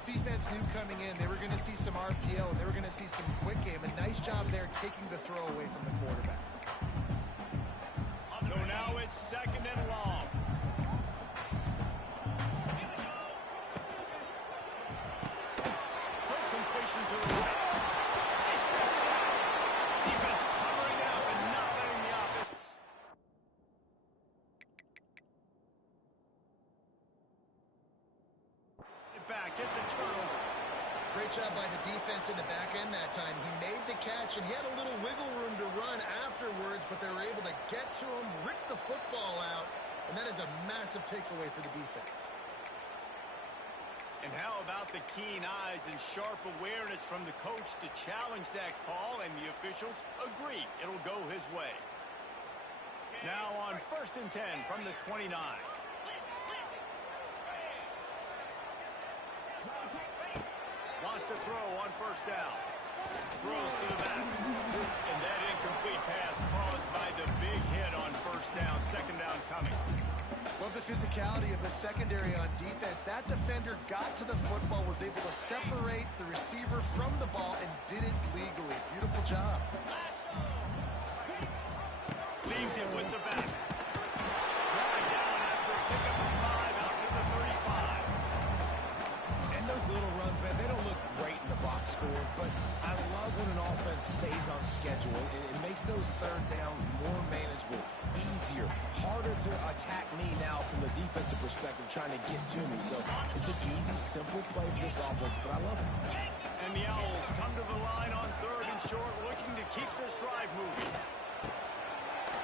this defense knew coming in they were going to see some RPO and they were going to see some quick game. A nice job there taking the throw away from the quarterback. So now it's 2nd and long. Quick completion to the right. They stepped it out. Defense covering it up and not letting the offense. It back. It's a turnover. Great job by the defense in the back end that time. He made the catch, and he had a little wiggle room to run afterwards, but they were able to get to him, rip the football out, and that is a massive takeaway for the defense. And how about the keen eyes and sharp awareness from the coach to challenge that call, and the officials agree it'll go his way. Now on 1st and 10 from the 29. Wants to throw on 1st down. Throws to the back. And that incomplete pass caused by the big hit on 1st down. 2nd down coming. Love the physicality of the secondary on defense. That defender got to the football, was able to separate the receiver from the ball, and did it legally. Beautiful job. Leaves it with the back. Drawing down after a pickup of 5 out to the 35. And those little runs, man, they don't look great in the box score, but I love when an offense stays on schedule. It makes those 3rd downs more manageable, easier, harder to attack me now from the defensive perspective trying to get to me. So it's an easy, simple play for this offense, but I love it. And the Owls come to the line on 3rd and short, looking to keep this drive moving.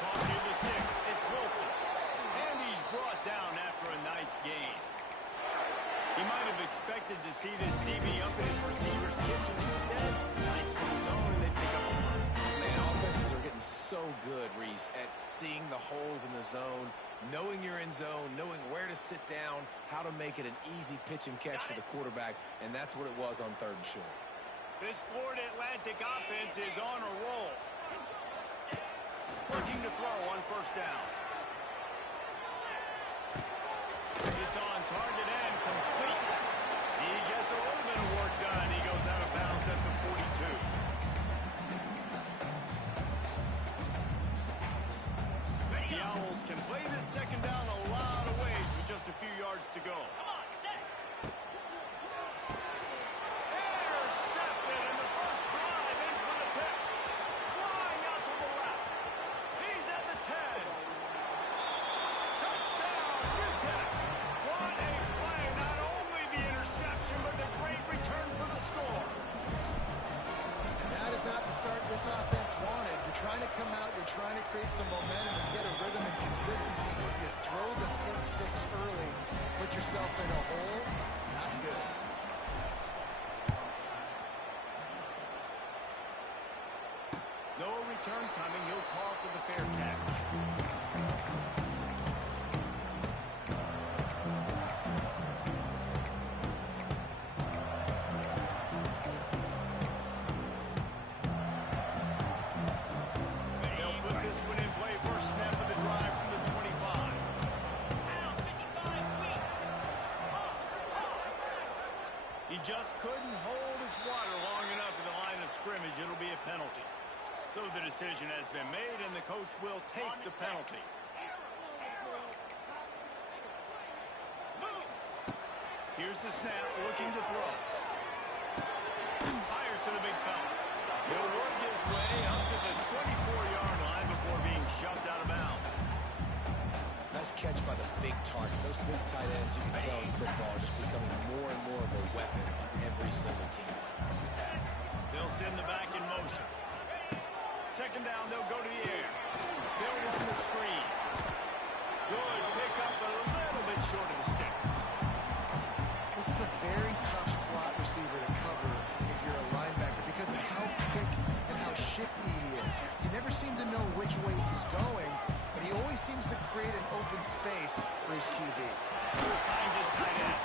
Caught near the sticks. It's Wilson. And he's brought down after a nice gain. He might have expected to see this DB up in his receiver's kitchen. Instead, nice little zone, and they pick up the 1st. Man, offenses are getting so good, Reese, at seeing the holes in the zone, knowing you're in zone, knowing where to sit down, how to make it an easy pitch and catch for the quarterback, and that's what it was on 3rd and short. This Florida Atlantic offense is on a roll. Working to throw on 1st down. It's on target and complete. He gets a little bit of work done. He goes out of bounds at the 42. The Owls can play this 2nd down a lot of ways with just a few yards to go. Intercepted, and the 1st drive ends with a pick. Flying out to the left. He's at the 10. Touchdown, UTEP. What a play. Not only the interception, but the great return for the score. And that is not the start this offense wanted. You're trying to come out, you're trying to create some momentum and get a rhythm and consistency, but you throw the pick 6 early, put yourself in a hole, not good. No return coming. He'll call for the fair catch. They'll put this one in play. First snap of the drive from the 25. He just couldn't hold his water long enough in the line of scrimmage. It'll be a penalty. So the decision has been made, and the coach will take the penalty. Here's the snap, looking to throw. Fires to the big fella. He'll work his way up to the 24-yard line before being shoved out of bounds. Nice catch by the big target. Those big tight ends, you can tell in football, are just becoming more and more of a weapon on every single team. They'll send the back in motion. 2nd down, they'll go to the air. They'll run the screen. Good pick up, but a little bit short of the sticks. This is a very tough slot receiver to cover if you're a linebacker because of how quick and how shifty he is. You never seem to know which way he's going, but he always seems to create an open space for his QB. Finds his tight end.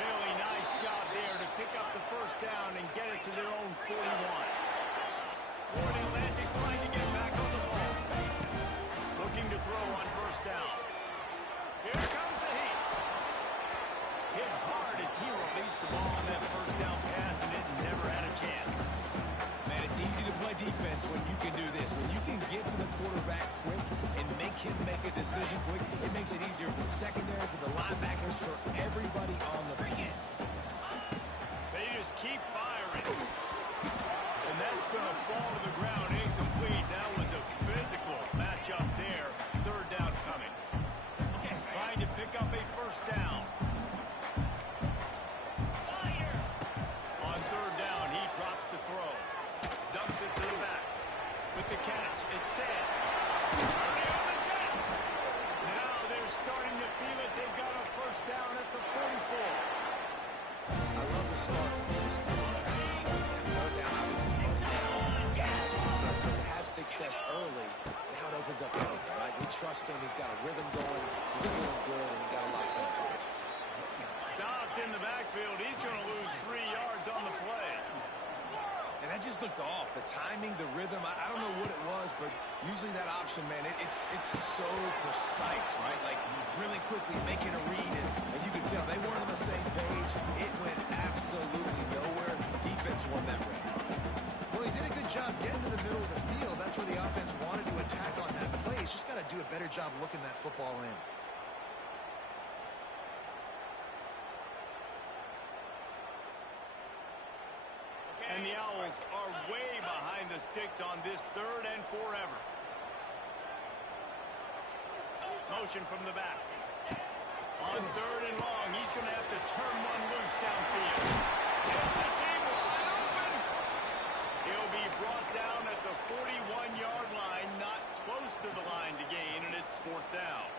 Really nice job there to pick up the 1st down and get it to their own 41. Florida Atlantic trying to get back on the ball. Looking to throw on 1st down. Here comes the heat. Hit hard as He released the ball on that first down pass, and it never had a chance. Man, it's easy to play defense when you can do this. When you can get to the quarterback quick and make him make a decision quick, it makes it easier for the secondary, for the linebackers, for everybody on the field. They just keep firing. And that's going to fall to the ground incomplete. That was a physical matchup there. Third down coming. Trying to pick up a first down. On third down, he drops the throw. Dumps it to the back. With the catch, it's Sam. Early on the Jets. Now they're starting to feel it. They've got a first down at the 44. I love the start for this quarterback. Third down, obviously, money down. Have success, but to have success early, now it opens up everything, right? We trust him. He's got a rhythm going. He's feeling good, and he got a lot of confidence. Stopped in the backfield. He's going to lose 3 yards on the play. And that just looked off. The timing, the rhythm, I don't know what it was, but usually that option, man, it's so precise, right? Like really quickly making a read, and you can tell they weren't on the same page. It went absolutely nowhere. Defense won that round. Well, he did a good job getting to the middle of the field. That's where the offense wanted to attack on that play. He's just got to do a better job looking that football in. And the Owls are way behind the sticks on this third and forever. Motion from the back. On third and long, he's going to have to turn one loose downfield. It's a seam wide open. He'll be brought down at the 41-yard line, not close to the line to gain, and it's fourth down.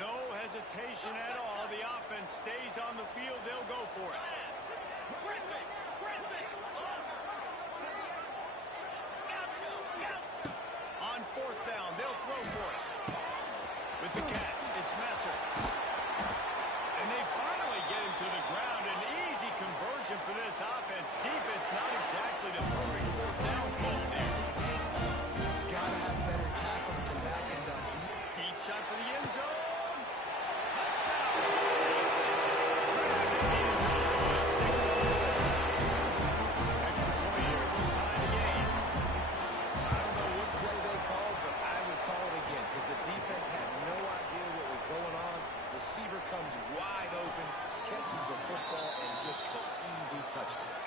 No hesitation at all. The offense stays on the field. They'll go for it. On fourth down, they'll throw for it. With the catch, it's Messer. And they finally get him to the ground. An easy conversion for this offense. Defense not exactly the perfect fourth down call there. Gotta have better tackling at the back end on deep. Deep shot for the end zone. Receiver comes wide open, catches the football, and gets the easy touchdown.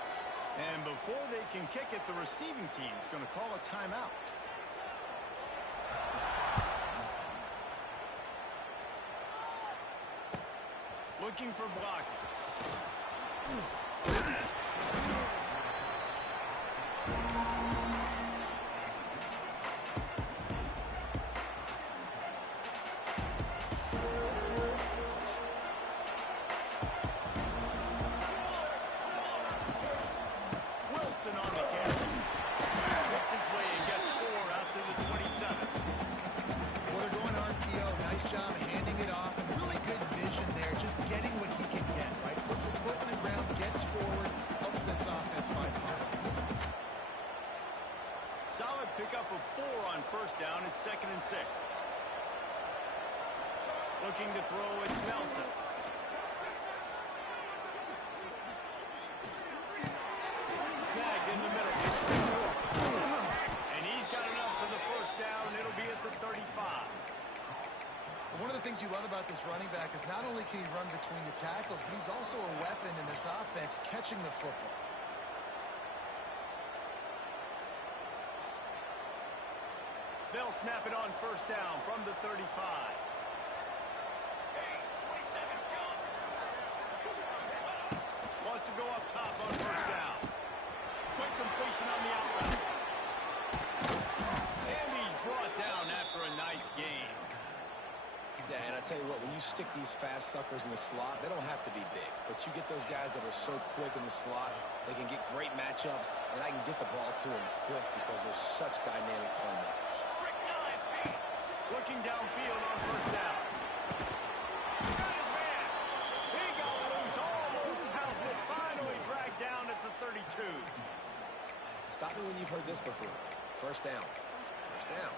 And before they can kick it, the receiving team's going to call a timeout. Looking for blockers. On the catch. Picks his way and gets 4 out to the 27. Well, they're going RPO. Nice job handing it off. And really good vision there. Just getting what he can get, right? Puts his foot in the ground, gets forward, helps this offense find positive points. Solid pickup of 4 on first down. It's 2nd and 6. Looking to throw, it's Nelson. Snagged in the middle. And he's got enough for the first down. It'll be at the 35. One of the things you love about this running back is not only can he run between the tackles, but he's also a weapon in this offense catching the football. They'll snap it on first down from the 35. Wants to go up top on first down. Quick completion on the outright. And he's brought down after a nice gain. Yeah, and I tell you what, when you stick these fast suckers in the slot, they don't have to be big. But you get those guys that are so quick in the slot, they can get great matchups, and I can get the ball to them quick because they're such dynamic playmakers. Looking downfield on first down. Got his man. He got loose, almost housed it, finally dragged down at the 32. Stop me when you've heard this before. First down. down.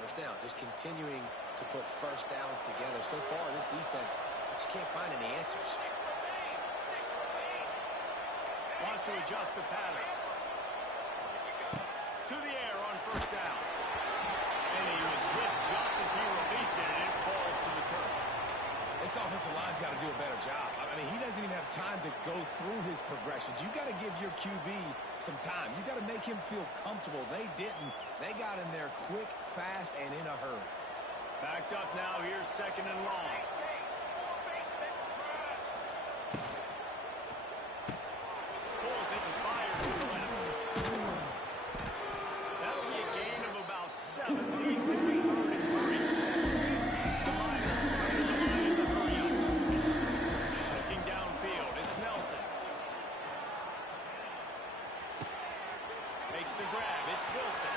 First down. Just continuing to put first downs together. So far, this defense just can't find any answers. Wants to adjust the pattern. To the air on first down. And he was hit just as he released it, and it falls to the turf. This offensive line's got to do a better job. I mean, he doesn't even have time to go through his progressions. You got to give your QB some time. You got to make him feel comfortable. They didn't. They got in there quick, fast, and in a hurry. Backed up now. Here's second and long. Pulls it and fires to the left. That'll be a gain of about 7. Leads it to 3rd and 3. The Miners come to the line in the hurry up. Looking downfield. It's Nelson. Makes the grab. It's Wilson.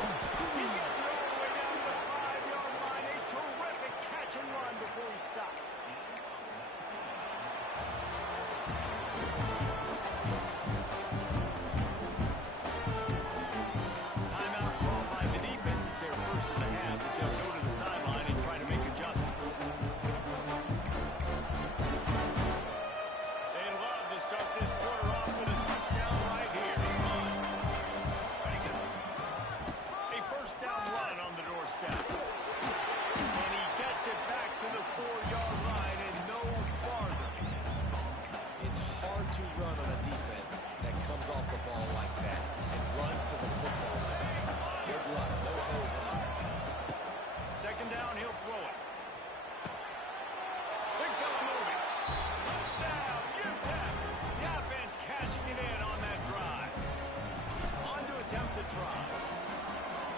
He gets it all the way down to the 5-yard line. A terrific catch and run before he stopped. Timeout called by the defense. It's their first of the half as they'll go to the sideline and try to make adjustments. They'd love to start this quarter off with a touchdown right here. A first down run on the doorstep. And he gets it back to the 4-yard line and no farther. It's hard to run on a defense that comes off the ball like that and runs to the football bag. Good luck. No holes in it. Second down, he'll throw it. Big fella moving. Touchdown, UTEP. The offense cashing it in on that drive. On to attempt the try.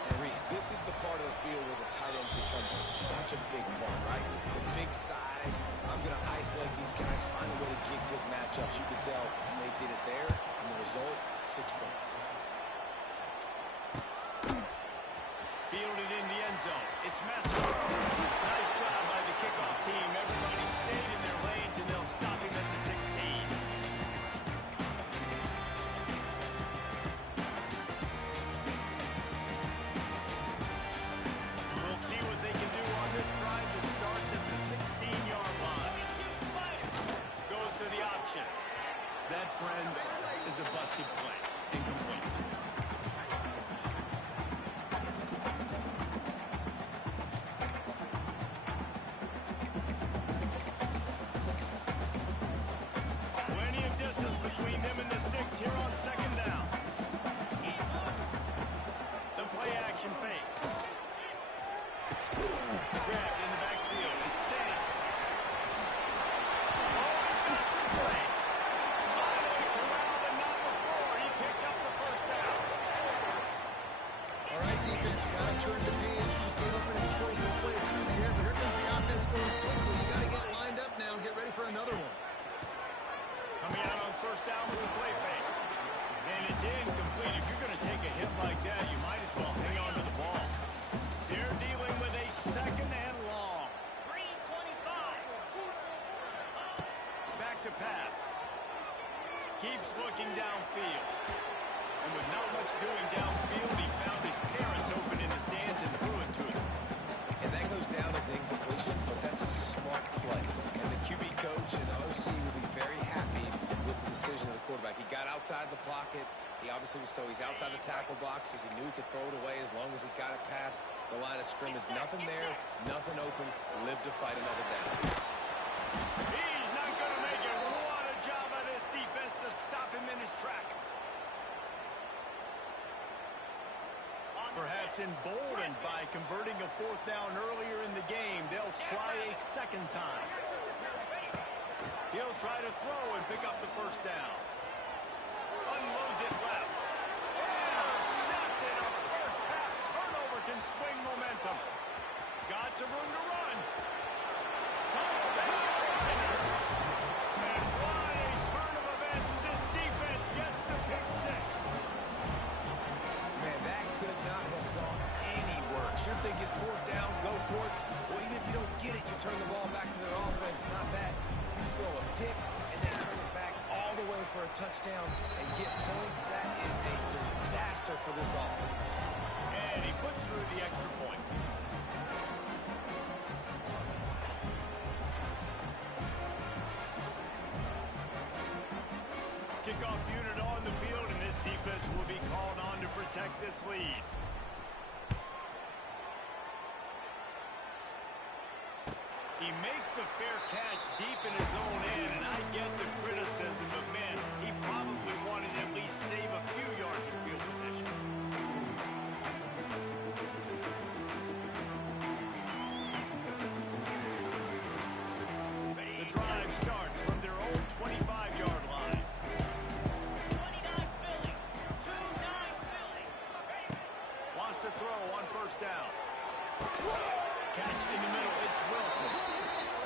And Reese, this is the part of the field where the tight ends become such a big part, right? The big size. I'm going to isolate these guys, find a way to get good matchups. You can tell they did it there, and the result, 6 points. Fielded in the end zone. It's Messer. Nice job by the kickoff team. Everybody stayed in their lanes, and they'll stop him at the 16. We'll see what they can do on this drive that starts at the 16-yard line. Goes to the option. That, friends, is a busted play. Incomplete. Plenty of distance between them and the sticks here on second down. The play action fake. Grabbed in the backfield. It's Sands. Oh, he's got some space. Finally corralled and not before. He picks up the first down. All right, defense, you got to turn the page. Just gave up an explosive play through the air, but here comes the offense going quickly. You got to get lined up now and get ready for another one. Coming out on first down with a play fake. And it's incomplete. If you're going to take a hit like that, you might as well hang on to the ball. They're dealing with a second and long. 3:25. Back to pass. Keeps looking downfield. And with not much doing downfield, he found his parents open in the stands and threw it to him. And that goes down as incompletion, but that's a smart play. And the QB coach and the OC will be very happy with the decision of the quarterback. He got outside the pocket. He obviously was he's outside the tackle boxes. He knew he could throw it away as long as he got it past the line of scrimmage. Nothing there, nothing open. Live to fight another down. He's not going to make it. What a job by this defense to stop him in his tracks. Perhaps emboldened by converting a fourth down earlier in the game, they'll try a second time. He'll try to throw and pick up the first down. Unloads it left. Intercepted. A first half turnover can swing momentum. Got some room to run. Touchdown. And what a turn of events as this defense gets the pick six. Man, that could not have gone any worse. You're thinking fourth down, go for it. Well, even if you don't get it, you turn the ball back to their offense. Not that. You throw a pick, and they turn it back all the way for a touchdown and get points. That is a disaster for this offense. And And he puts through the extra point. Kickoff unit on the field, and this defense will be called on to protect this lead. He makes the fair catch deep in his own end, and I get the criticism, but man, he probably wanted to at least save a few yards of field position. The drive starts from their own 25-yard line. 29 Philly. 2-9 Philly. Wants to throw on first down. Catch in the middle, it's Wilson.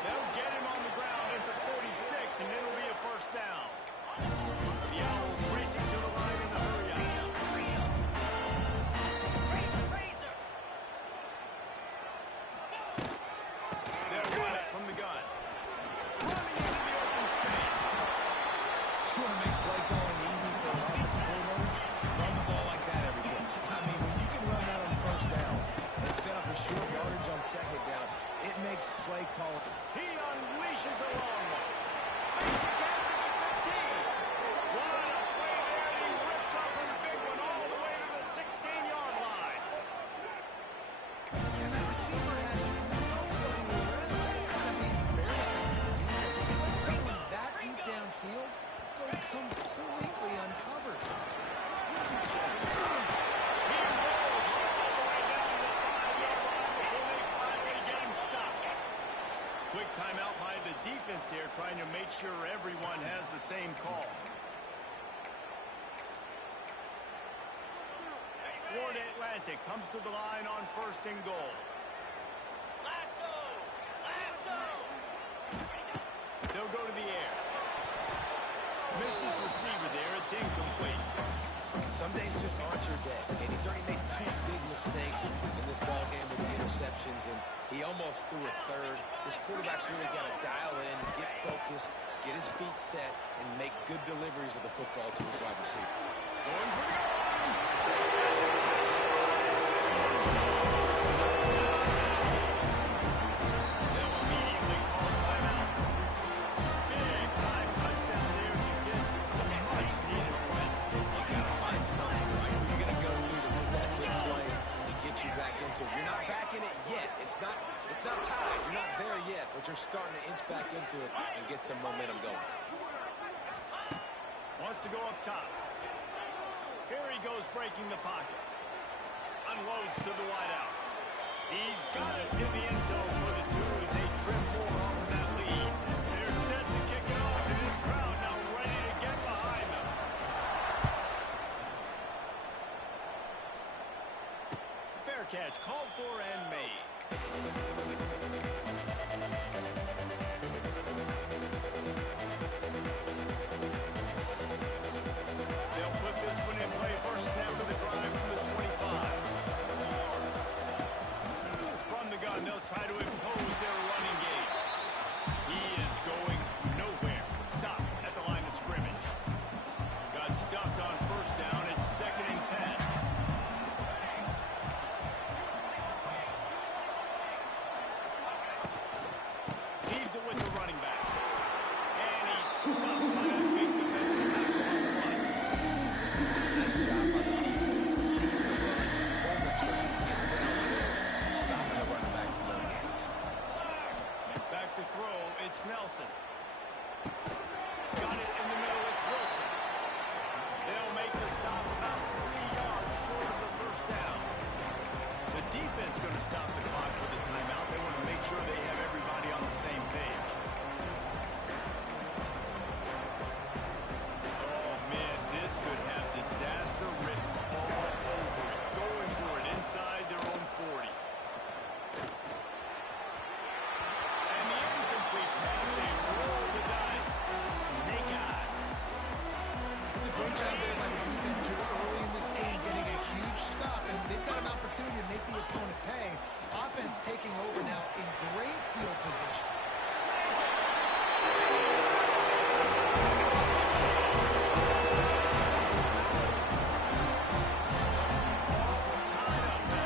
They'll get him on the ground at the 46, and it'll be a first down. The Owls racing to the line in the hurry up. Razor. They'll run it from the gun. Running into the open space. You want to make play calling easy for an offensive coordinator? Run the ball like that every play. I mean, when you can run that on first down and set up a short yardage on second down, it makes play calling. He unleashes a long one. Makes a catch at the 15. What a play there, and he rips off a big one all the way to the 16-yard line. And that receiver had nobody around. That's got to be embarrassing for the defense. If you let someone that deep downfield go completely uncovered. He rolls all the way down to the 5-yard line until they finally get him stopped. Quick timeout by the defense here, trying to make sure everyone has the same call. Florida Atlantic comes to the line on first and goal. Lasso. Lasso. They'll go to the air. Missed his receiver there. It's incomplete. Some days just aren't your day, and he's already made 2 big mistakes in this ball game with the interceptions, and he almost threw a third. This quarterback's really got to dial in, get focused, get his feet set, and make good deliveries of the football to his wide receiver. Going for the arm. They'll immediately call timeout. Big time touchdown there to get some much needed momentum. You got to find something, right? Who you're going to go to make that big play to get you back into it. You're not back in it yet. It's not tied. You're not there yet, but you're starting to inch back into it and get some momentum going. Wants to go up top. Here he goes breaking the pocket. Unloads to the wideout. He's got it in the end zone for the 2 as they trim more off of that lead. They're set to kick it off, and this crowd now ready to get behind them. Fair catch called for and made. They'll put this one in play. First snap of the drive from the 25. From the gun, they'll try to impose their running game. He is going nowhere. Stop at the line of scrimmage. Got stuffed on first down. It's 2nd and 10. Leaves it with the running back. And he's stuffed by that big defensive tackle up front. Nice job by the defense, seeing the run, pulling the trigger, getting downhill, and stopping the running back from no gain. Back to throw, it's Nelson. Got it in the middle, it's Wilson. They'll make the stop about 3 yards short of the first down. The defense going to stop the clock with a timeout. They want to make sure they have everybody on the same page. Oh, man, this could have disaster written all over it. Going for it inside their own 40. And the incomplete pass, they roll the dice. Snake eyes. It's a great job there by the defense here early in this game, getting a huge stop, and they've got an opportunity to make the opponent pay. Offense taking over now in great field position. All tied up now.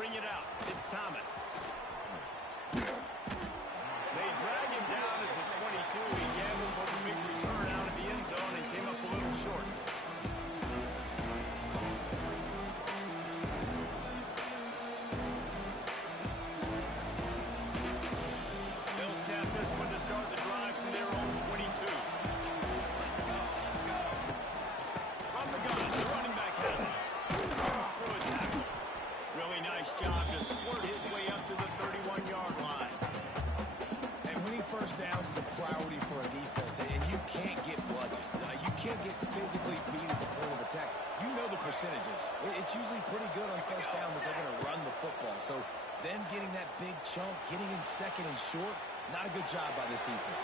bring it out. It's Thomas. They drag him down at the 22. He gambled for the big return out of the end zone and came up a little short. They'll snap this one to start the drive from their own 22. From the gun, the running back has it. Comes through a tackle. Really nice job to squirt his way up to the 31-yard line. And winning first downs is a priority for a defense, and you can't get bludgeoned. You can't get physically beat at the point of attack. You know the percentages. It's usually pretty good on first down that they're going to run the football. So them getting that big chunk, getting in second and short, not a good job by this defense.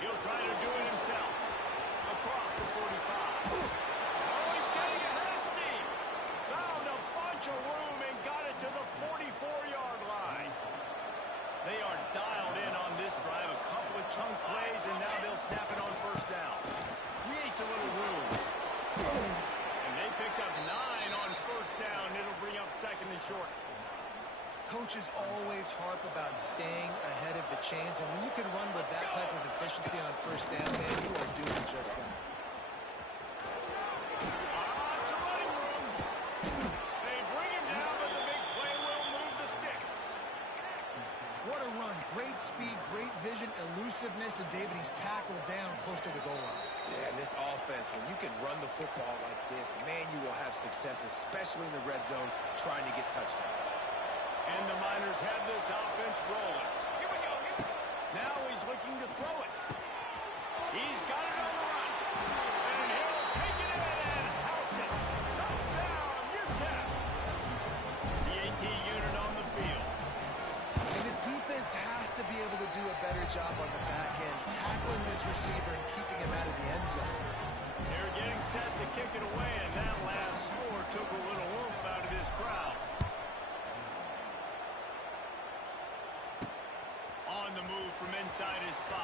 He'll try to do it himself. Across the 45. Oh, he's getting ahead of steam. Found a bunch of room and got it to the 44-yard line. They are dialed in on this drive. A couple of chunk plays, and now they'll snap it on first down. Creates a little room. And they picked up 9 on first down. It'll bring up second and short. Coaches always harp about staying ahead of the chains, and when you can run with that type of efficiency on first down, man, you are doing just that. It's a running room. They bring him down, but the big play will move the sticks. What a run. Great speed, great vision, elusiveness, and David, he's tackled down close to the goal line. Yeah, and this offense, when you can run the football like this, man, you will have success, especially in the red zone, trying to get touchdowns. And the Miners have this offense rolling. Here we go. Now he's looking to throw it. He's got it on the run. And he'll take it in and house it. Touchdown, UTEP. The AT unit on the field. And the defense has to be able to do a better job on the back end, tackling this receiver and keeping him out of the end zone. They're getting set to kick it away, and that last score took a little oomph out of this crowd. On the move from inside his 5.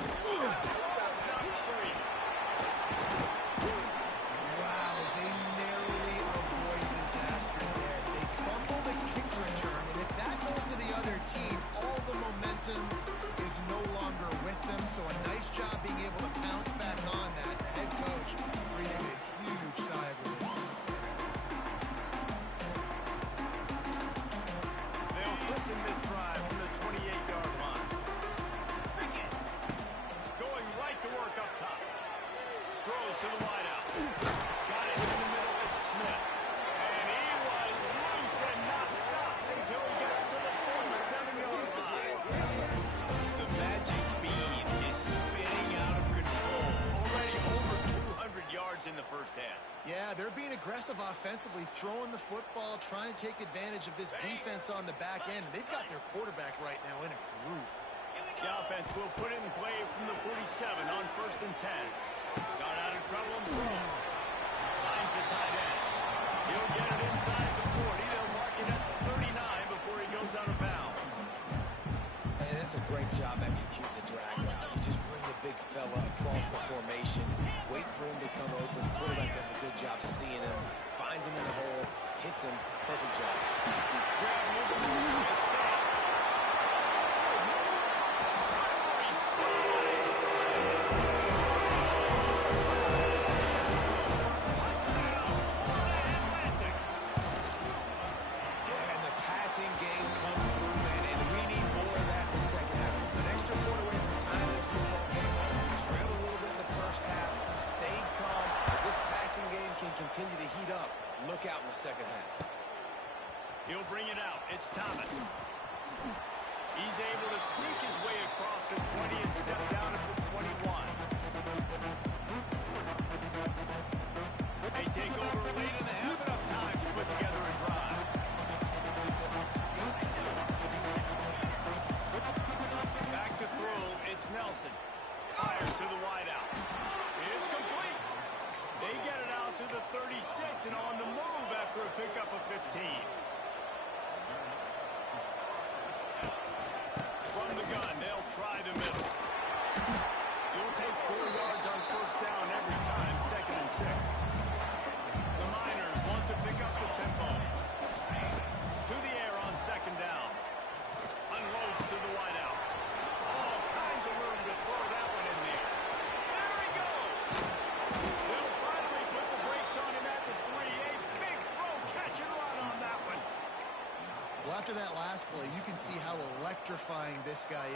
That's not 3. Wow, they narrowly avoid disaster there. They fumble the kick return, and if that goes to the other team, all the momentum is no longer with them. So a nice job being able to pounce back on that. The head coach breathing a huge sigh of relief. They'll listen this drive from the 28-yard line. Going right to work up top. Throws to the wideout. Got it in the middle. It's Smith. And he was loose and not stopped until he gets to the 47-yard line. The magic bean is spinning out of control. Already over 200 yards in the first half. Yeah, they're being aggressive offensively, throwing the football, trying to take advantage of this defense on the back end. They've got their quarterback right now in a groove. The offense will put it in play from the 47 on first and 10. Got out of trouble and throws. Finds the tight end. He'll get it inside the 40. They'll mark it at the 39 before he goes out of bounds. And that's a great job executing the drag route. You just bring the big fella across the formation, wait for him to come open. The quarterback does a good job seeing him, finds him in the hole, hits him. Perfect job. Grab Newton. It's safe. Sorry, side. Touchdown, Florida Atlantic. Yeah, and the passing game comes through, man, and we need more of that in the second half. An extra point away from tying this football game up. Trailed a little bit in the first half, stayed calm. But this passing game can continue to heat up. Look out in the second half. He'll bring it out. It's Thomas.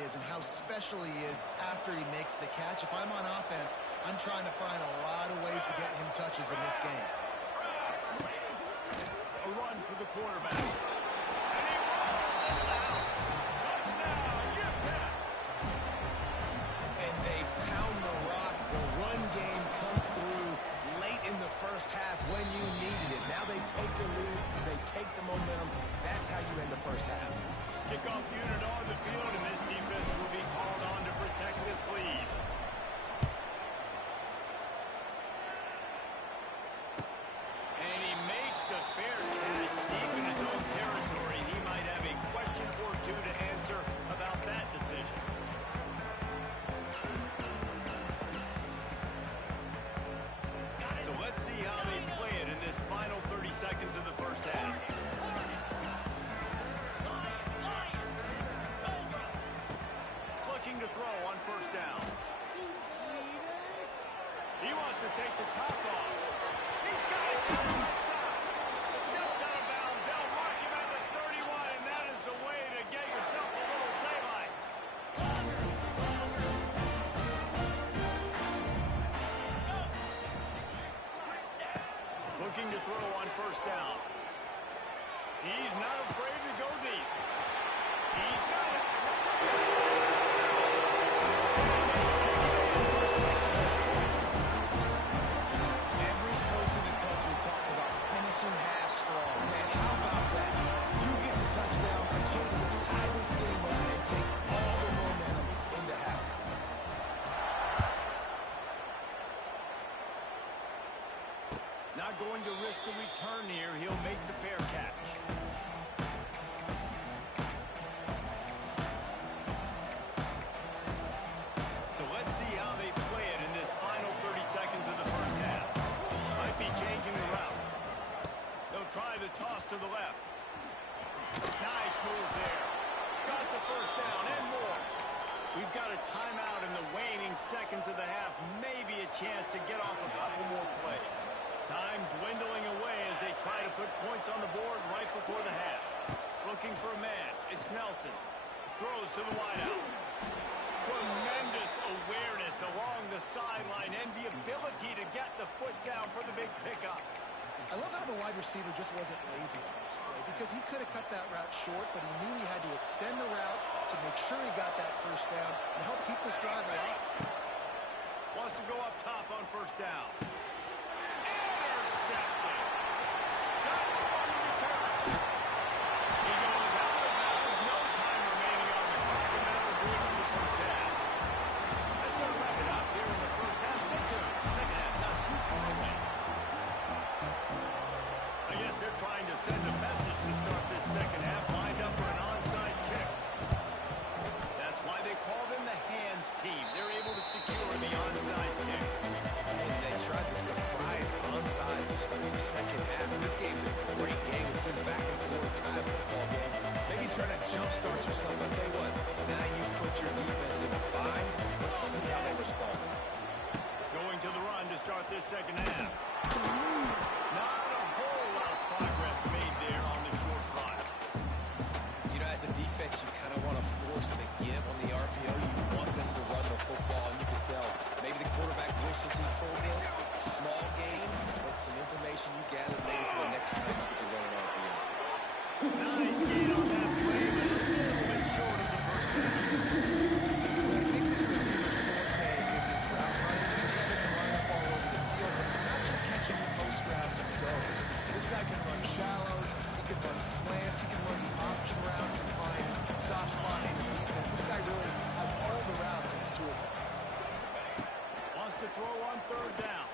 is and how special he is after he makes the catch. If I'm on offense, I'm trying to find a lot of ways to get him touches in this game. A run for the quarterback. And he rolls into the house. Touchdown, UTEP. And they pound the rock. The run game comes through late in the first half when you needed it. Now they take the lead. They take the momentum. That's how you end the first half. Kickoff unit on the field, and this defense will be called on to protect this lead. And he makes the fair catch deep in his own territory. He might have a question or two to answer about that decision. So let's see how they play it in this final 30 seconds of the first half. Looking to throw on first down. He wants to take the top off. He's got it down the right side. Steps out of bounds. They'll mark him at the 31, and that is the way to get yourself a little daylight. Looking to throw on first down. He's not afraid to go deep. He's got it. Every coach in the country talks about finishing half strong. Man, how about that? You get the touchdown, a chance to tie this game up and take all the momentum into halftime. Not going to risk a return here. He'll make the fair catch. So let's see how they play it in this final 30 seconds of the first half. Might be changing the route. They'll try the toss to the left. Nice move there. Got the first down and more. We've got a timeout in the waning seconds of the half. Maybe a chance to get off a couple more plays. Time dwindling away as they try to put points on the board right before the half. Looking for a man. It's Nelson. Throws to the wideout. Tremendous awareness along the sideline and the ability to get the foot down for the big pickup. I love how the wide receiver just wasn't lazy on this play because he could have cut that route short, but he knew he had to extend the route to make sure he got that first down and help keep this drive alive. Wants to go up top on first down. Intercepted. Got one return. He goes out of bounds. No time remaining on the clock, and that will do it for the first half. That's going to wrap it up here in the first half. Stay tuned. Second half not too far away. I guess they're trying to send a message to start this second half, lined up for an onside kick. That's why they call them the hands team. They're able to secure the onside kick. And they tried the surprise onside to start the second half. And this game's a great game. It's been back and forth, tie football game. Maybe try to jumpstart yourself. I'll tell you what, now you put your defense in a bind. Let's see how they respond. Going to the run to start this second half. Not a whole lot of progress made there on the short run. You know, as a defense, you kind of want to force the give on the RPO. You want them to run the football, and you can tell maybe the quarterback wishes he told this. Small game, but some information you gather maybe for the next time you get to run an RPO. Nice gain on that play, but a little bit short of the first down. I think this receiver's forte is his route running. He's a guy that can line up all over the field, but it's not just catching post routes and goes. This guy can run shallows, he can run slants, he can run the option routes and find soft spots in the defense. This guy really has all the routes in his toolbox. Wants to throw on third down.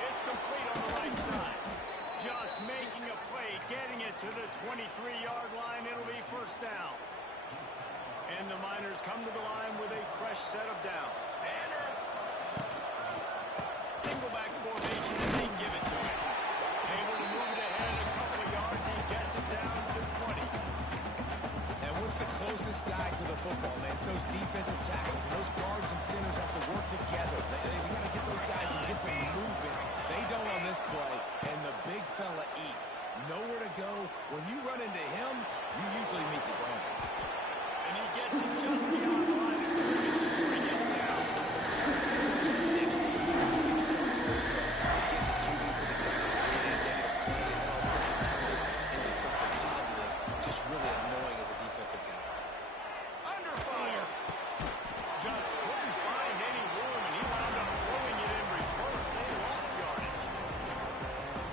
It's complete on the right side. Just making a play, getting it to the 23-yard line. It'll be first down. And the Miners come to the line with a fresh set of downs. Single back formation, and they give it to him. Able to move it ahead a couple of yards. He gets it down to the 20. And what's the closest guy to the football, man? It's those defensive tackles, and those guards and centers have to work together. They got to get those guys and get some movement. They don't on this play, and the big fella eats. Nowhere to go. When you run into him, you usually meet the ground. And he gets it just beyond the line of scrimmage before he gets down. There's always stick. You get so close to getting the QB to the ground, creating a negative play, and then all of a sudden turns it into something positive. Just really annoying as a defensive guy. Under fire. Just couldn't find any room, and he wound up throwing it in reverse. They lost yardage.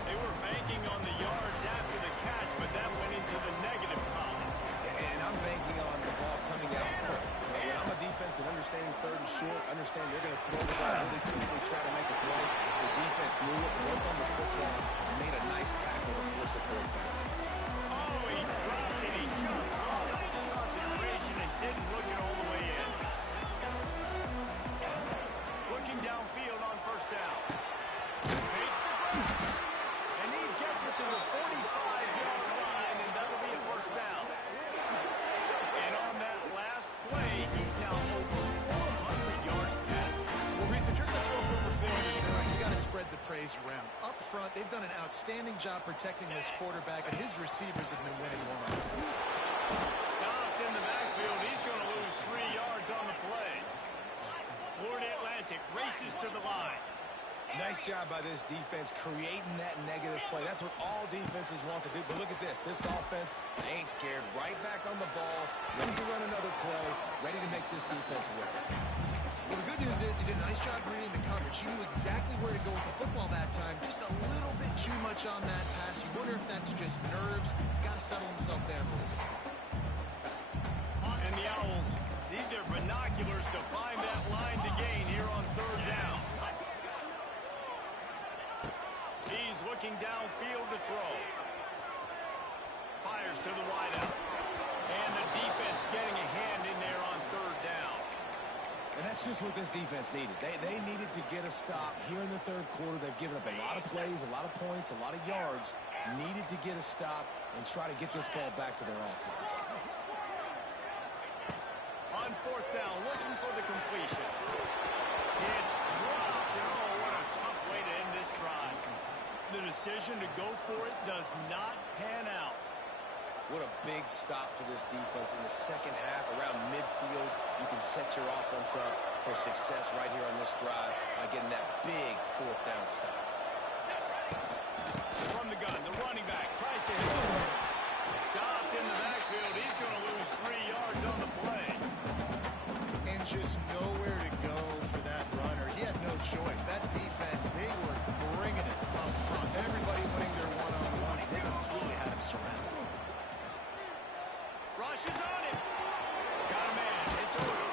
They were banking on the yards after the catch, but that went into the negative column. And I'm banking on the ball coming out quick. When I'm a defense and understanding third and short, understand they're going to throw the ball really quickly, try to make a play. The defense knew it, worked on the football, and made a nice tackle to force a fourth down. Oh, he dropped it. He just lost his concentration and didn't look it all the way in. Looking downfield on first down. Makes the grab. And he gets it to the 45-yard line, and that'll be a first down. And on that last play, he's now over 400 yards passing. Well, Reese, if you're going to throw for over 400 yards, you got to spread the praise around. Up front, they've done an outstanding job protecting this quarterback, and his receivers have been winning one. Stopped in the backfield. He's going to lose 3 yards on the play. Florida Atlantic races to the line. Nice job by this defense creating that negative play. That's what all defenses want to do. But look at this. This offense, they ain't scared. Right back on the ball, ready to run another play, ready to make this defense work. Well, the good news is he did a nice job reading the coverage. He knew exactly where to go with the football that time. Just a little bit too much on that pass. You wonder if that's just nerves. He's got to settle himself down a little bit. And the Owls need their binoculars to find that line to gain here on third down. He's looking downfield to throw. Fires to the wideout. And the defense getting a hand in there on third down. And that's just what this defense needed. They needed to get a stop here in the third quarter. They've given up a lot of plays, a lot of points, a lot of yards. Needed to get a stop and try to get this ball back to their offense. On fourth down, looking for the completion. It's dropped. And oh, what a tough way to end this drive. The decision to go for it does not pan out. What a big stop for this defense in the second half. Around midfield, you can set your offense up for success right here on this drive by getting that big fourth down stop. From the gun, the running back tries to hit him. Stopped in the backfield. He's going to lose 3 yards on the play. And just nowhere to go for that runner. He had no choice. That defense, they were bringing it up front. Everybody winning their one-on-ones. They completely had him surrounded. Rushes on him. Got a man. It's over.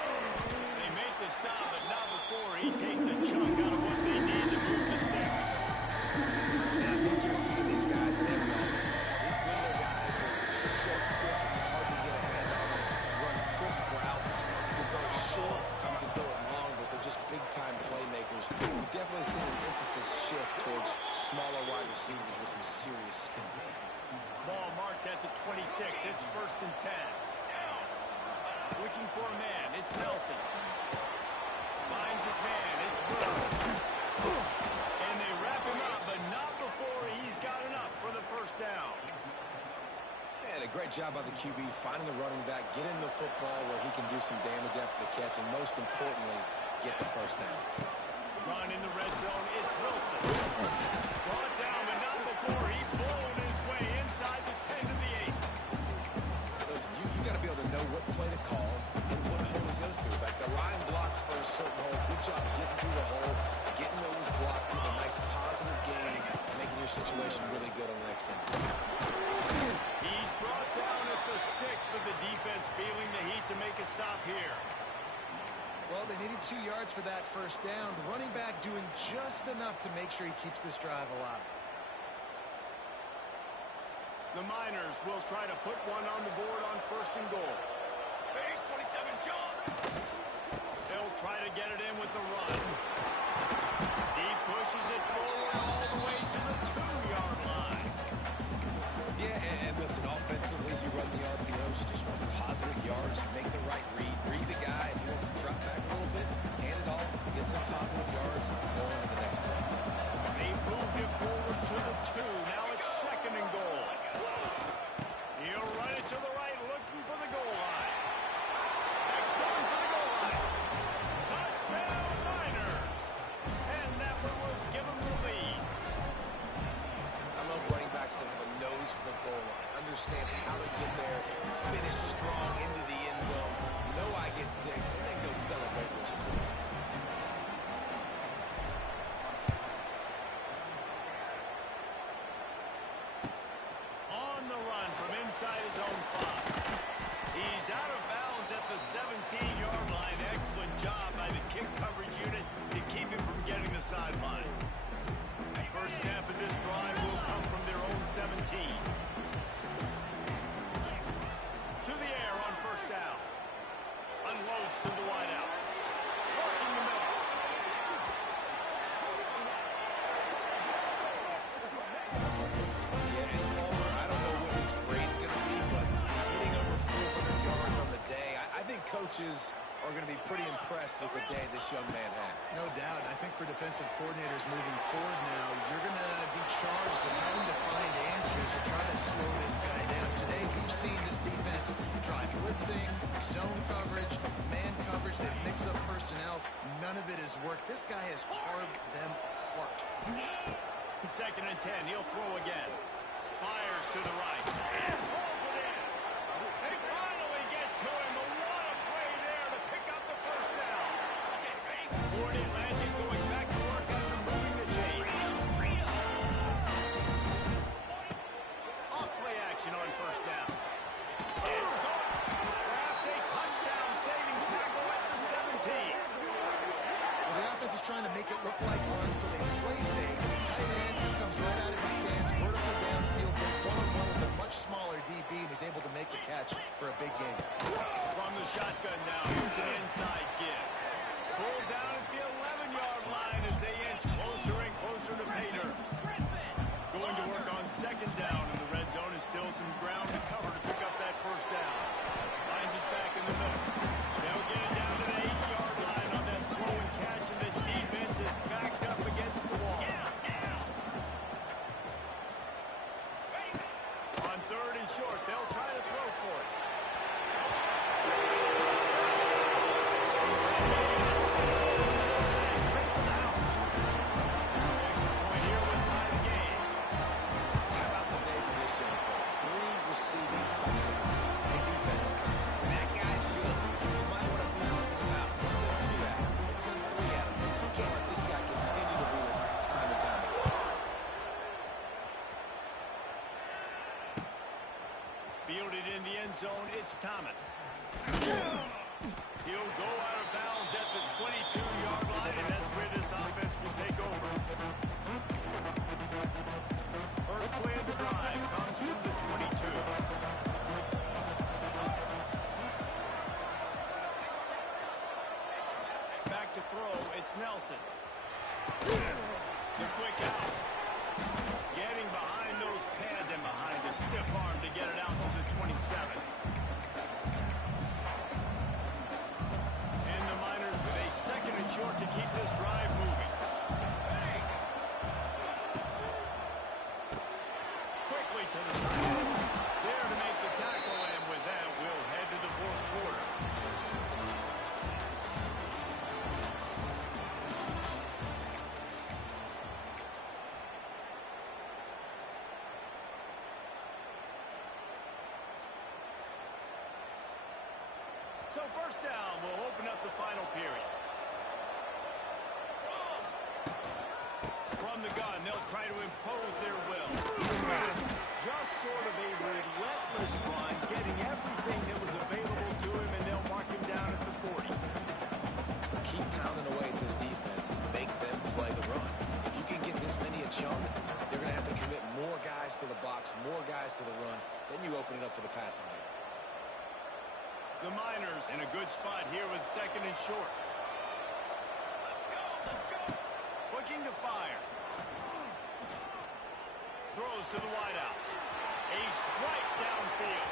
They make the stop, but not before he takes a chunk out of what they need to move the sticks. And I think you're seeing these guys in every offense. These little guys that are so quick, it's hard to get a hand on them. Run crisp routes. You can throw it short, you can throw it long, but they're just big-time playmakers. You've definitely seen an emphasis shift towards smaller wide receivers with some serious skill. Ball marked at the 26. It's first and 10. Looking for a man. It's Nelson. Finds his man. It's Wilson. And they wrap him up, but not before he's got enough for the first down. And a great job by the QB finding the running back, getting the football where he can do some damage after the catch, and most importantly, get the first down. Run in the red zone. It's Wilson. Brought down, but not before he bowled his way inside the 10 to the 8. Listen, you got to be able to know what play to call and what hole to go through. Like the line blocks for a certain hole. Good job getting through the hole, getting what was blocked, getting a nice positive game, making your situation really good on the next game. He's brought down at the 6, but the defense feeling the heat to make a stop here. Well, they needed 2 yards for that first down. The running back doing just enough to make sure he keeps this drive alive. The Miners will try to put one on the board on first and goal. Base 27, John. They'll try to get it in with the run. He pushes it forward all the way to the 2-yard line. Yeah, and listen, offensively, you run the RPOs, you just run positive yards, make the right read the guy. If he wants to drop back a little bit, hand it off, get some positive yards, go on to the next play. They moved it forward to the 2. Now it's second and goal. He'll run it to the right, looking for the goal line. 17. To the air on first down. Unloads to the wideout. Working the middle. Yeah, and Palmer, I don't know what his grade's going to be, but hitting over 400 yards on the day, I think coaches are going to be pretty impressed with the day this young man had. No doubt. I think for defensive coordinators moving forward now, you're going to be charged with having to find answers to try to slow this guy down. Today, we've seen this defense try blitzing, zone coverage, man coverage. They've mixed up personnel. None of it has worked. This guy has carved them apart. 2nd and 10. He'll throw again. Fires to the right. And pulls it in. They finally get to him. But what a play there to pick up the first down. Ford Atlantic going back to work after moving the chains. Off play action on first down. It's caught. Perhaps a touchdown saving tackle at the 17. Well, the offense is trying to make it look like run, so they play fake. And the tight end comes right out of his stance, vertical downfield, gets one-on-one with a much smaller DB, and he's able to make the catch for a big game. From the shotgun now, here's an inside give. Pulled down at the 11-yard line as they inch closer and closer to pay dirt. Going to work on 2nd down, and the red zone is still some ground to cover to pick up that first down. Finds his back in the middle. They'll get it down to the 8-yard line on that throw and catch, and the defense is backed up against the wall. On 3rd and short, they'll try to throw for it. How about the day for this young fella? 3 receiving touchdowns. Hey, defense, when that guy's good, you might want to do something about it. Send 2 at him. Send 3 at him. You can't let this guy continue to do this time and time again. Fielded in the end zone, it's Thomas. He'll go out of bounds at the 22-yard line, and that's where this offense will take over. First play of the drive comes from the 22. Back to throw, it's Nelson. The quick out. Getting behind those pads and behind a stiff arm to get it out to the 27. And the Miners with a 2nd and short to keep this drive moving. Quickly to the side. There to make the tackle, and with that, we'll head to the 4th quarter. So 1st down will open up the final period. From the gun, they'll try to impose their will. Just sort of a relentless run, getting everything that was available to him, and they'll mark him down at the 40. Keep pounding away at this defense and make them play the run. If you can get this many a chunk, they're going to have to commit more guys to the box, more guys to the run. Then you open it up for the passing game. The Miners in a good spot here with 2nd and short. Looking to fire. Throws to the wideout. A strike downfield.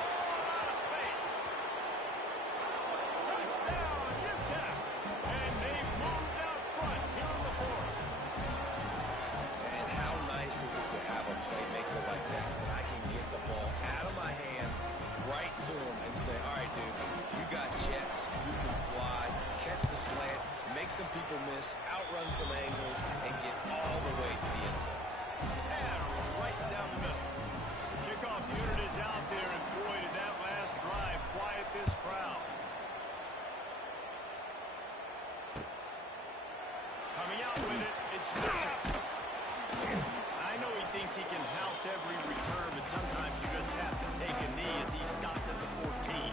All out of space. Touchdown, UTEP. And they've moved out front here in the 4th. And how nice is it to have a playmaker like that I can get the ball out of my hands right to him and say, all right, dude, you got jets, you can fly, catch the slant, make some people miss, outrun some angles, and get all the way to the end zone. And right down the middle. Kickoff unit is out there, and boy, did that last drive quiet this crowd. Coming out with it, it's Wilson. I know he thinks he can house every return, but sometimes you just have to take a knee as he stopped at the 14.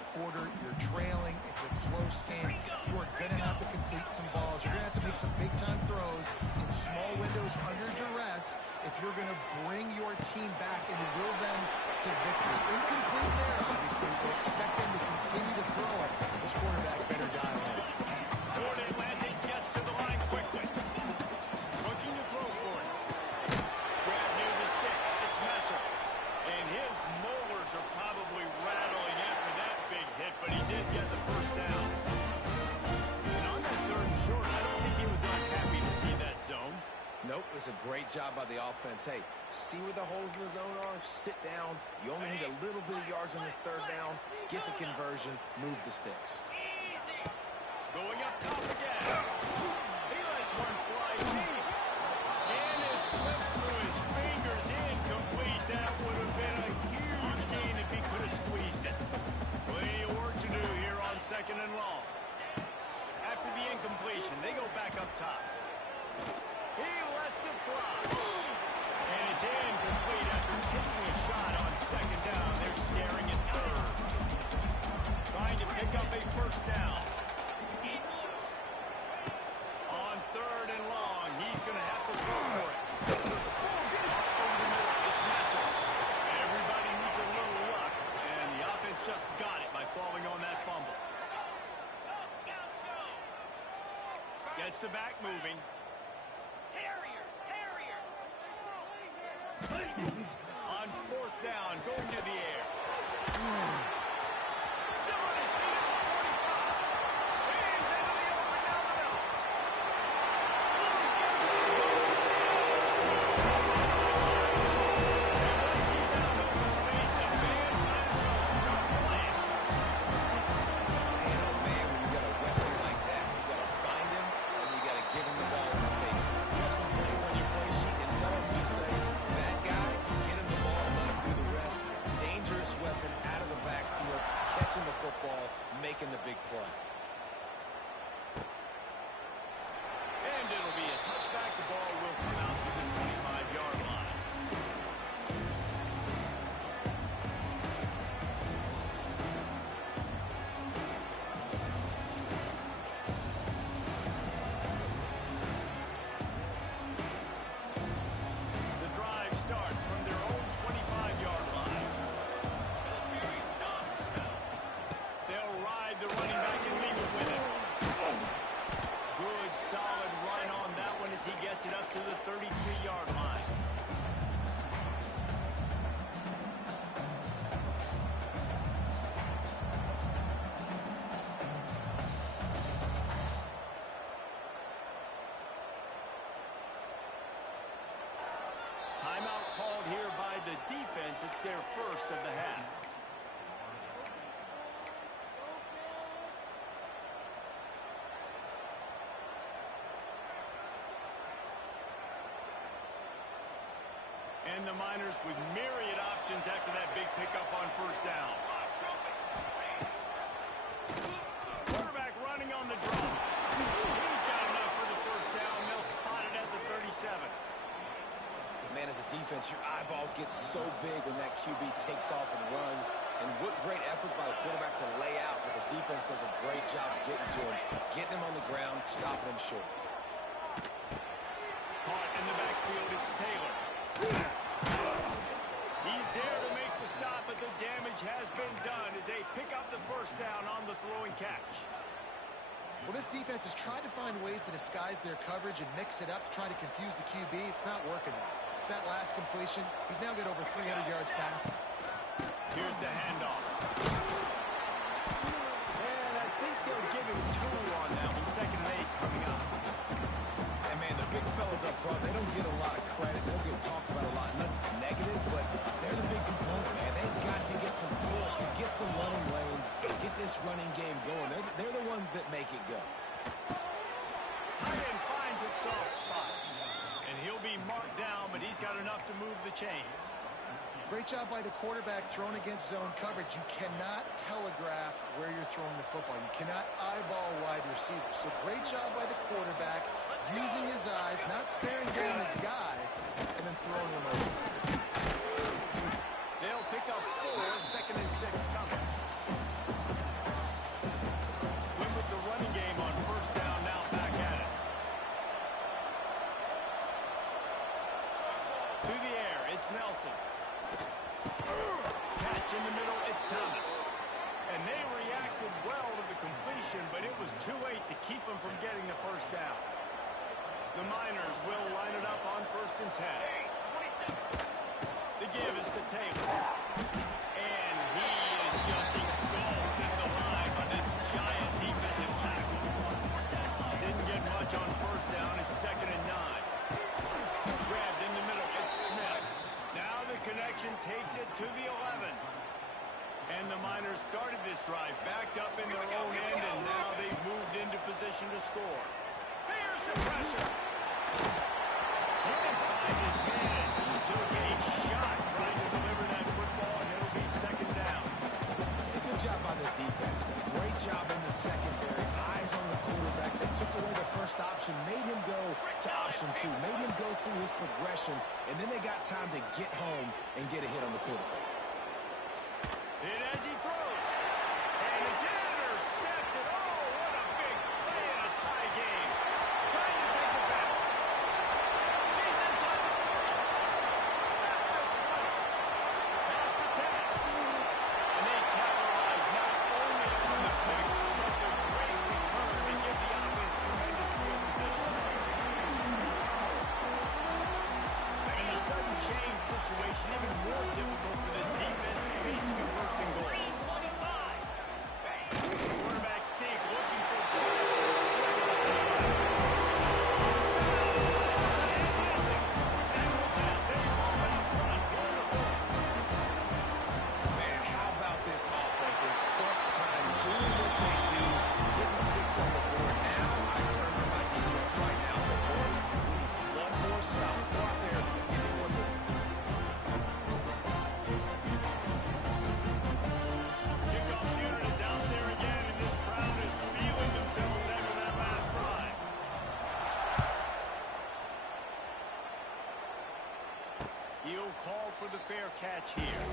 fourth quarter. You're trailing. It's a close game. You are going to have to complete some balls. You're going to have to make some big-time throws in small windows under duress if you're going to bring your team back and will them to victory. Incomplete there, obviously, but expect them to continue to throw it. This quarterback better dial in. Ford Atlantic gets to the line quickly. Looking to throw for it. Grab near the sticks. It's Messer. And his molars are probably rattling after that big hit, but he did get the first down. And on that third and short, I don't think he was unhappy to see that zone. Nope, it was a great job by the offense. Hey, see where the holes in the zone are? Sit down. You only need a little bit of yards on this third down. Get the conversion. Move the sticks. Going up top again. He lets one fly deep. And it slipped through his fingers. Incomplete. That would have been a huge gain if he could have squeezed it. Plenty of work to do here on second and long. After the incompletion, they go back up top. He lets it fly. And it's incomplete after taking a shot on second down. They're staring at third. Trying to pick up a first down. On third and long, he's going to have to go for it. Over the middle, it's Messer. Everybody needs a little luck, and the offense just got it by falling on that fumble. Gets the back moving. On fourth down, going to the air. Still on his feet at the 45. He's into the open down the middle. And once he found open space, the band might as well start playing. Man, oh man, when you got a weapon like that, you got to find him and you got to give him the ball in space. You have some plays on your play sheet, and some of you say, that guy, get him the ball, let him do the rest. Dangerous weapon out of the backfield, catching the football, making the big play. And it'll be a touchback. The ball will come out to the 25-yard line. The drive starts from their own 25-yard line. They'll ride the running back and leave it with him. Good, solid run on that one as he gets it up to the 33-yard line. Timeout called here by the defense. It's their first of the half. And the Miners with myriad options after that big pickup on first down. Quarterback running on the draw. He's got enough for the first down. They'll spot it at the 37. Man, as a defense, your eyeballs get so big when that QB takes off and runs. And what great effort by the quarterback to lay out, but the defense does a great job of getting to him, getting him on the ground, stopping him short. Caught in the backfield, it's Taylor. He's there to make the stop, but the damage has been done as they pick up the first down on the throwing catch. Well, this defense has tried to find ways to disguise their coverage and mix it up, trying to confuse the QB. It's not working there. That last completion, he's now got over 300 yards passing. Here's the handoff. And I think they'll give him 2 on that one. Second and 8 coming up. And man, the big fellas up front, they don't get a lot of credit. They don't get talked about a lot unless it's negative, but they're the big component, man. They've got to get some push, to get some running lanes, get this running game going. They're the ones that make it go. Tight end finds a soft spot. And he'll be marked down, but he's got enough to move the chains. Great job by the quarterback thrown against zone coverage. You cannot telegraph where you're throwing the football. You cannot eyeball wide receivers. So great job by the quarterback using his eyes, not staring down his guy, and then throwing him over. They'll pick up 4, second and 6 coming. keep them from getting the first down. The Miners will line it up on 1st and 10. The give is to Taylor. And he is just engulfed in the line on this giant defensive tackle. Didn't get much on 1st down. It's 2nd and 9. Grabbed in the middle. It's Smith. Now the connection takes it to the 11. And the Miners started this drive backed up in their own end, and now they've moved into position to score. Here's the pressure. Can't find his man as he took a shot trying to deliver that football, and it'll be 2nd down. Good job by this defense. Great job in the secondary. Eyes on the quarterback. They took away the first option, made him go to option 2, made him go through his progression, and then they got time to get home and get a hit on the quarterback. And as he throws, and it's intercepted. Oh, what a big play in a tie game. Trying to take it back. He's inside the 40. Back to 20. Past the 10. And they capitalize not only on the pick, but the great return to give the offense tremendous field position. And the sudden change situation even more difficult for this defense facing a 1st and goal. Quarterback Steve looking for just a sliver of time. And with that, they move out front. Going to 4. Man, how about this offense in crunch time, doing what they do, getting 6 on the board. Now I turn to my defense right now and say, boys, we need one more stop. Go out there, give me one more. Kickoff unit is out there again, and this crowd is feeling themselves after that last drive. He'll call for the fair catch here.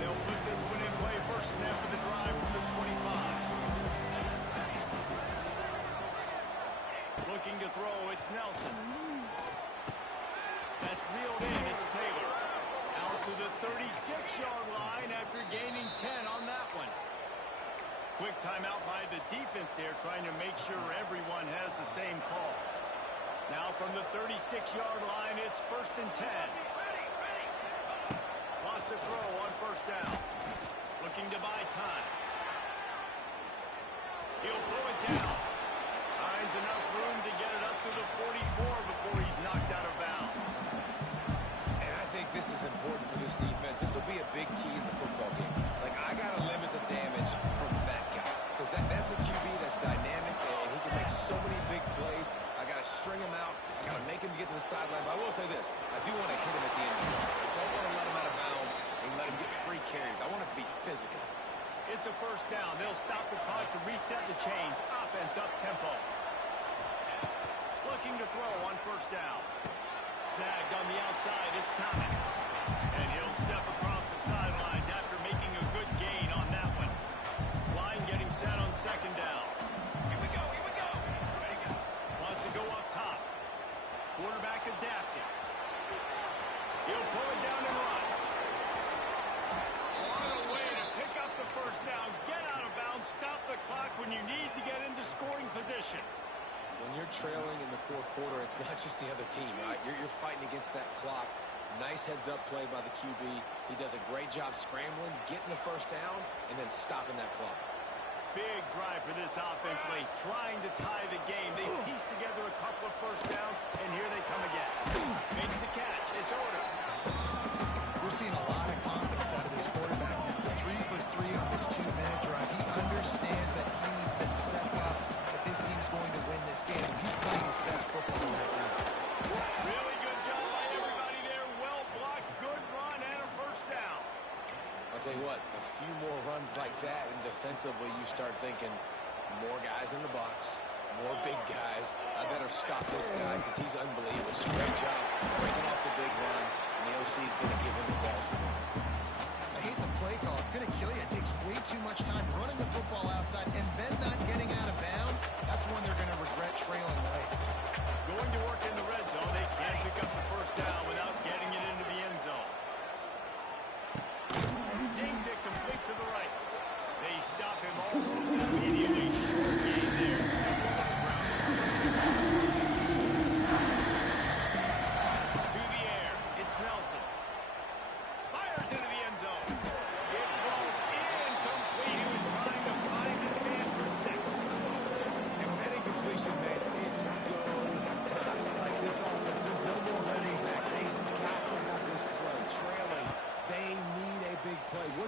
They'll put this one in play. First snap of the drive from the 25. Looking to throw, it's Nelson. That's reeled in, it's Taylor. Out to the 36-yard line after gaining 10 on that one. Quick timeout by the defense there, trying to make sure everyone has the same call. Now from the 36-yard line, it's 1st and 10. Lost a throw on 1st down. Looking to buy time. He'll pull it down. Finds enough room to get it up to the 44 before he's knocked out of bounds. And I think this is important for this defense. This will be a big key in the football game. Like, I got to limit the damage from that guy. Because that's a QB that's dynamic, and he can make so many big plays. I got to string him out. I got to make him get to the sideline. But I will say this. I do want to hit him at the end of the bounds. I don't want to let him out of bounds and let him get free carries. I want it to be physical. It's a 1st down. They'll stop the clock to reset the chains. Offense up tempo. Looking to throw on 1st down. Snagged on the outside. It's Thomas. And he'll step across the sidelines after making a good gain on that one. Line getting set on 2nd down. Here we go, here we go. Ready, go. Wants to go up top. Quarterback adapting. He'll pull it down and run. On a way to pick up the 1st down. Get out of bounds. Stop the clock when you need to get into scoring position. When you're trailing in the 4th quarter, it's not just the other team, right? You're fighting against that clock. Nice heads-up play by the QB. He does a great job scrambling, getting the 1st down, and then stopping that clock. Big drive for this offense late, trying to tie the game. They piece together a couple of 1st downs, and here they come again. Makes the catch. It's Oder. We're seeing a lot of confidence out of this quarterback. 3 for 3 on this 2-minute drive. He understands that he needs to step up if his team's going to win this game. He's playing his best football right now. Really good job by everybody there. Well blocked, good run, and a 1st down. I'll tell you what, a few more runs like that, and defensively you start thinking more guys in the box, more big guys. I better stop this guy because he's unbelievable. Just a great job breaking off the big run, and the OC is going to give him the ball. I hate the play call. It's going to kill you. It takes way too much time running the football outside and then not getting out of bounds. That's when they're going to regret trailing late. Going to work in the red zone. They can't pick up the 1st down without getting it into the end zone. Zings it complete to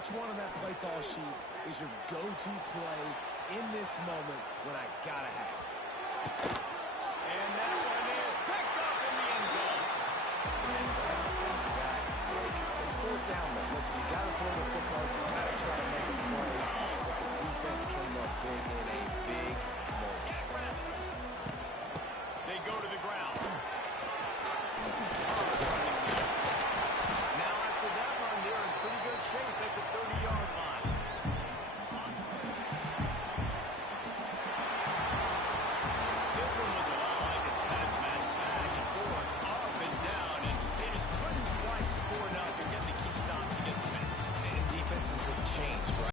which one on that play call sheet is your go-to play in this moment when I gotta have it. And that one is picked up in the end zone. And that's that. It's fourth down, though. Listen, you gotta throw the football. You gotta try to make a play. But the defense came up big in a big